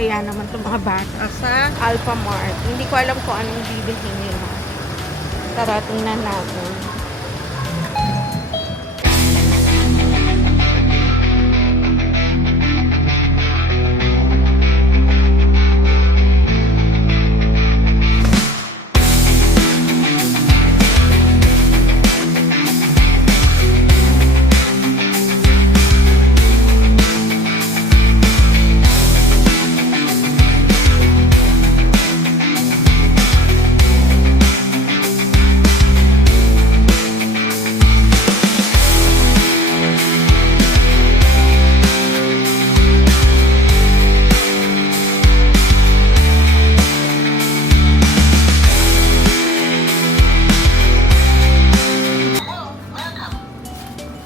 Kaya naman itong mga bata sa Alpha Mart. Hindi ko alam kung anong bibilhin nila. Tara, tingnan natin.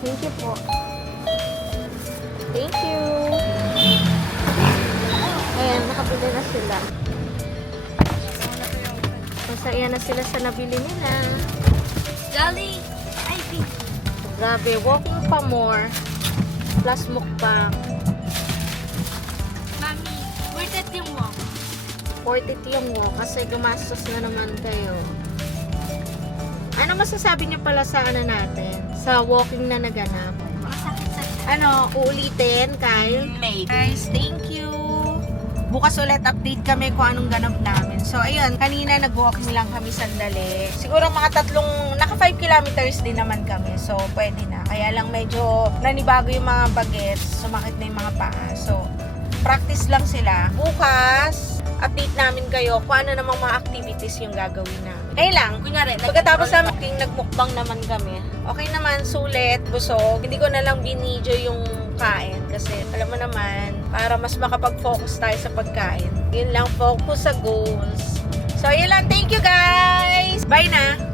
Thank you po. Thank you. Ayan, nakabili na sila. Masaya na sila sa nabili nila. Galing! Ay, Grabe, walking pa more. Plus mukbang. Mami, worth it yung walk. 40 yung walk kasi gumastos na naman kayo. Ano masasabi niyo pala sa ano natin? Sa walking na naganap? Masakit sa Ano, uulitin, Kyle? maybe. Guys, thank you. Bukas ulit update kami kung anong ganap namin. So, ayun, kanina nag-walking lang kami sandali. Siguro mga naka 5 kilometers din naman kami. So, pwede na. Kaya lang medyo nanibago yung mga bagets. Sumakit na yung mga paa. So, practice lang sila. Bukas, update namin kayo kung ano namang mga activities yung gagawin namin. Ayun lang. Kunyari, Pagkatapos sa nagmukbang naman kami. Okay naman, sulit, busog. Hindi ko na lang binidyo yung kain kasi alam mo naman, para mas makapag-focus tayo sa pagkain. Yun lang, focus sa goals. So, yun lang. Thank you guys! Bye na!